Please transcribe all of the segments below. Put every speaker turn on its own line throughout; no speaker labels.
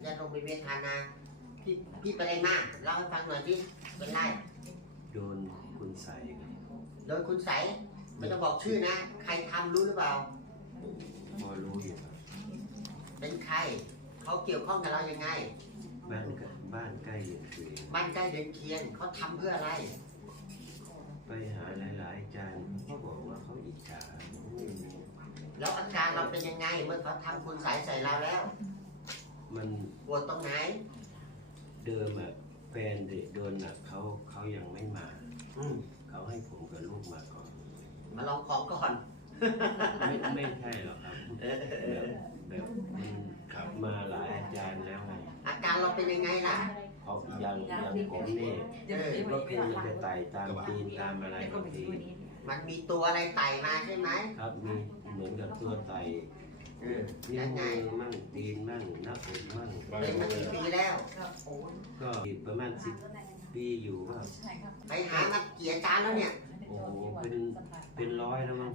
จะลงไปเวียนทานาพี่ไปอะไรมาเล่าให้ฟังหน่อยพี่เป็นไร
โดนคุณใส่ครับ
โดยคุณใสไม่ต้องบอกชื่อนะ ใครทำรู้หรือเปล่า
พอรู้อยู่ครับ
เป็นใครเขาเกี่ยวข้องกับเรายังไง
บ้านใกล้เรือนเคียง
บ้านใกล้เดินเคียงเขาทำเพื่ออะไร
ไปหาหลายๆอาจารย์เขาบอกว่าเขาอิจฉา
แล้วอาการเราเป็นยังไงเมื่อเขาทำคุณใสใส่เราแล้ว
มัน
ปวดตรงไหน
เดิมอ่ะแฟนเด็กโดนหนักเขายังไม่มา
อืม
เขาให้ผมกับลูกมาก่อน
มาลองของก่อน
ไม่ใช่หรอกครับแบบมันขับมาหลายอาจารย์แล้วไง
อาการเราเป็นยังไงล่ะ
เพราะยังผมนี่ก็คือมันจะไต่ตามตีนตามอะไรบางที
มันมีตัวอะไรไต่มาใช่ไหม
ครับมีเหมือนกับตัวไต่ นิ้ว
ยังไง
มือมั่งตีนมั่งหน้าอกมั่ง
เป็นมากี่ปีแล้ว
ก็ประมาณ10 ปีอยู่ว่า
ไปหามาเกี่ยจานแล้วเนี่ย
โอ้โหเป็นร้อยแล้วมั้ง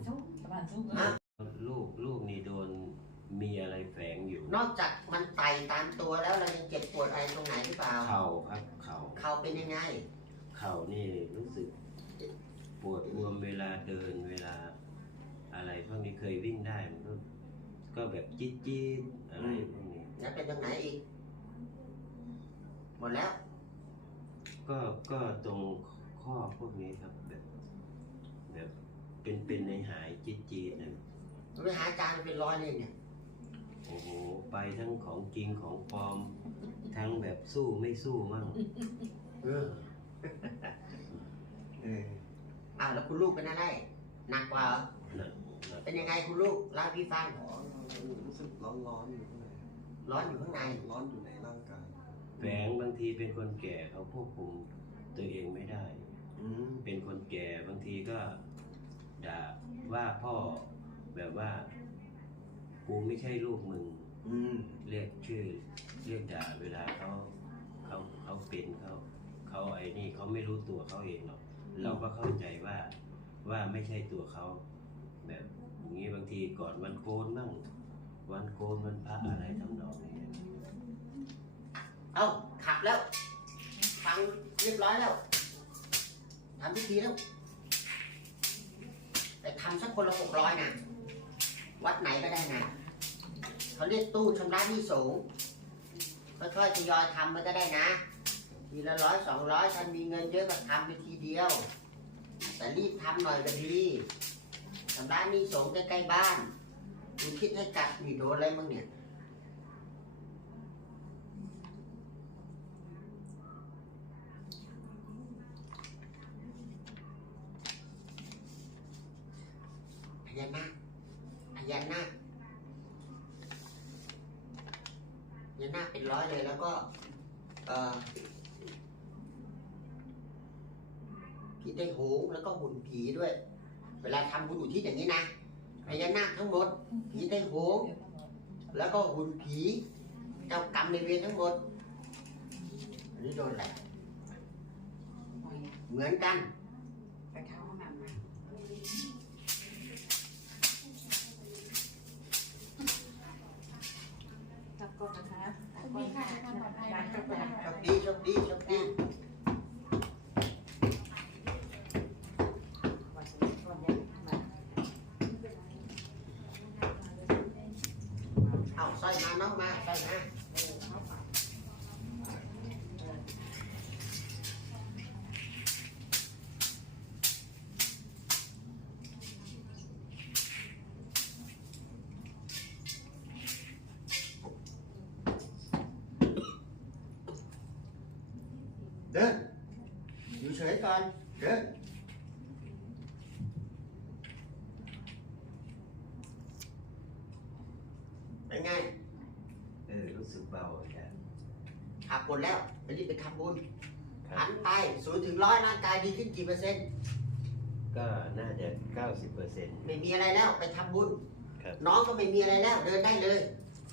ลูกนี่โดนมีอะไรแฝงอยู่
นอกจากมันไต่ตามตัวแล้วเรายังเจ็บปวดอะไรตรงไหนหรือเปล่า
เข่าครับเข่า
เขาเป็นยังไง
เข่านี่รู้สึกปวดบวมเวลาเดินเวลา อะไรพวกนี้เคยวิ่งได้มันก็แบบจี๊ดอะไรพวกนี้
แล้วเป็นตรงไหนอีก หมดแล้ว
ก็ตรงข้อพวกนี้ครับแบบเป็นในหายจี๊ดนะ
ไปหาอาจารย์เป็นร้อยเลยเนี่ย
โอ้โหไปทั้งของจริงของปลอมทั้งแบบสู้ไม่สู้มั่ง
เอออ้าวแล้วคุณลูกเป็นอะไรหนักกว่าเหรอ
นะ
เป็นยังไงคุณลูกเล่าให้พี่ฟัง
รู้สึกร้อนอยู่ข้างใน
ร้อนอยู่ข้างใน
ร้อนอยู่ในร่างกาย
แฝงบางทีเป็นคนแก่เขาควบคุมตัวเองไม่ได้ เป็นคนแก่บางทีก็ด่าว่าพ่อแบบว่ากูไม่ใช่ลูกมึงเรียกชื่อเรียกด่าเวลาเขาเป็นเขาไอ้นี่เขาไม่รู้ตัวเขาเองหรอกเราก็เข้าใจว่าไม่ใช่ตัวเขาแบบอย่างนี้บางทีก่อนวันโกนบ้างวันโกนวันพระอะไรทำนองนี้
เอ้าขับแล้ว ฟังเรียบร้อยแล้วทำพิธีแล้ว แต่ทำสักคนละ600นะวัดไหนก็ได้นะเขาเรียกตู้ชำระหนี้สงฆ์ค่อยๆทยอยทำมันก็ได้นะ ทีละ100 200ท่านมีเงินเยอะก็ทำไปทีเดียว แต่รีบทำหน่อยก็ดีชำระหนี้สงฆ์ใกล้ๆบ้านคุณคิดให้จัดนี่โดนอะไรมั้งเนี่ยพญานาคพญานาคเป็นร้อยเลยแล้วก็ผีได้โหงแล้วก็หุ่นผีด้วย เวลาทำบุญอุทิศอย่างนี้นะพญานาคทั้งหมดผีได้โหงแล้วก็หุ่นผีเจ้ากรรมในายเวรทั้งหมดอันนี้โดนอะไรเหมือนกัน
ไปเข้าห้องน้ำมาจับก่อนนะคะจับก่อนค่ะร้านกาแฟ
โชคดีโชคดีโชคดีเอาสร้อยมาน้องมาสร้อยมาเดินอยู่เฉยก่อนเดินเป็นไง
รู้สึกเบาแค่
ขับหมดแล้วไปรีบไปทำบุญหันไป0 ถึง 100ร่างกายดีขึ้นกี่เปอร์เซ็นต์
ก็น่าจะ 90%
ไม่มีอะไรแล้วไปทำบุญ
ครับ
น้องก็ไม่มีอะไรแล้วเดินได้เลย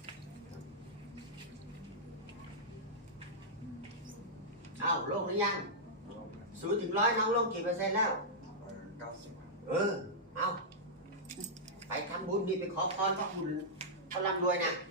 เอาโล่งหรือยัง0 ถึง 100น้องโล่งกี่เปอร์เซ็นต์แล้ว
90
เอาไปทำบุญนี่ไปขอพรพระคุณเขาร่ำรวยนะ